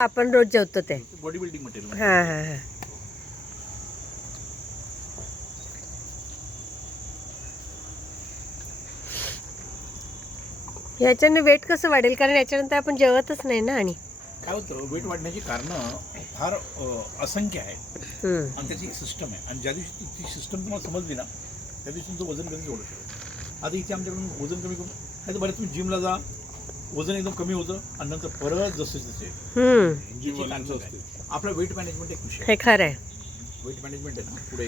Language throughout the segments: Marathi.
आपण रोज जेवतो ते बॉडी बिल्डिंग मटेरियल. हां हां हां. याच्याने वेट कसं वाढेल? कारण याच्यानंतर आपण जेवतच नाही ना. आणि काय होतं, वेट वाढण्याची कारणं फार असंख्य आहेत आणि त्याची एक सिस्टम आहे. आणि ज्या दिवशी ती सिस्टम तुम्हाला समजली ना, त्या दिवशी तुमचं वजन कधीच वाढू शकत. आता इथे आमच्याकडून वजन कमी करून नाही तर बरं तुम्ही जिमला जा, वजन एकदम कमी होतं आणि नंतर परत जसे जसे आपलं वेट मॅनेजमेंट एक विषय हे खरं आहे. वेट मॅनेजमेंट आहे ना, पुढे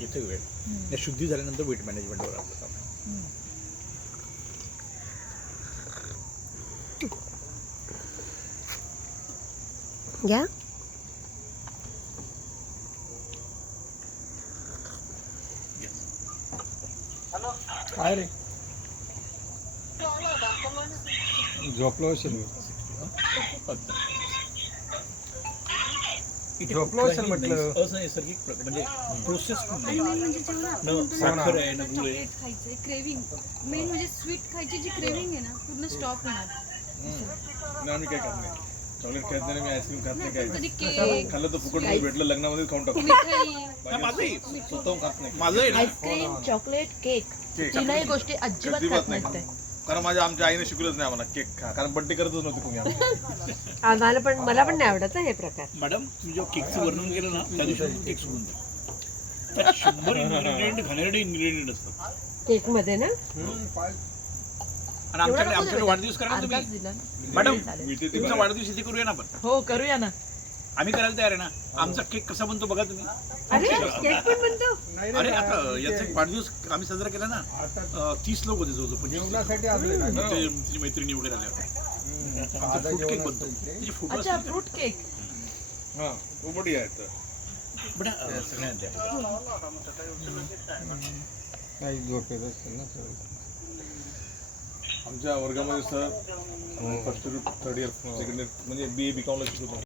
येतं वेळ शुद्धी झाल्यानंतर वेट मॅनेजमेंटवर आपलं काम आहे. घ्या. काय रे झोपलो असेल झोपलो असेल म्हटलं. असनैसर्गिक म्हणजे प्रोसेस साखर आहे ना, गुळ आहे. खायचं क्रेविंग मेन म्हणजे स्वीट खायची जी क्रेविंग आहे ना पूर्ण स्टॉप होणार. ना मी काय खात नाही चॉकलेट खात नाही, मी आईस्क्रीम खात नाही. कधी काय केक खाल्लं तर फुकट भेटलं लग्नामध्ये खाऊन टाकतो. मिठाई माझंही स्वतःहून खात नाही. माझं आहे ना, आईस्क्रीम चॉकलेट केक तीनही गोष्टी अजिबात खात नाहीत ते. कारण माझ्या आमच्या आईने शिकवलंच नाही आम्हाला केक खा, कारण बड्डे करतच नव्हते कोणी आम्हाला. मला पण नाही आवडत हे प्रकार. मॅडम तुम्ही जेव्हा केकचं वर्णन केलं ना, त्या दिवशी केक सोडून द्या. त्यात 100 इन्ग्रेडियंट घाणेरडे इन्ग्रेडियंट असतात. केक मध्ये ना आणि आमच्याकडे वाढदिवस करा ना अर्धाच तुम्ही. दिला. मॅडम मिळते ती तुमचा वाढदिवस इथे करूया ना आपण. हो करूया ना. आम्ही करायला तयार आहे ना. आमचा केक कसा बनतो बघा तुम्ही. अरे केक पण बनतो. अरे आता याचा एक वाढदिवस आम्ही साजरा केला ना, 30 लोक होते जवळजवळ. तिची मैत्रिणी वगैरे आल्या होत्या. आमचा फ्रूट केक बनतो. तिचे फोटो अच्छा असतात. Fruit cake. हा तो बढिया आहे. बट सगळ्यांना द्या. आमच्या वर्गामध्ये sir first year third year second year म्हणजे BA BCom ला शिकवतो.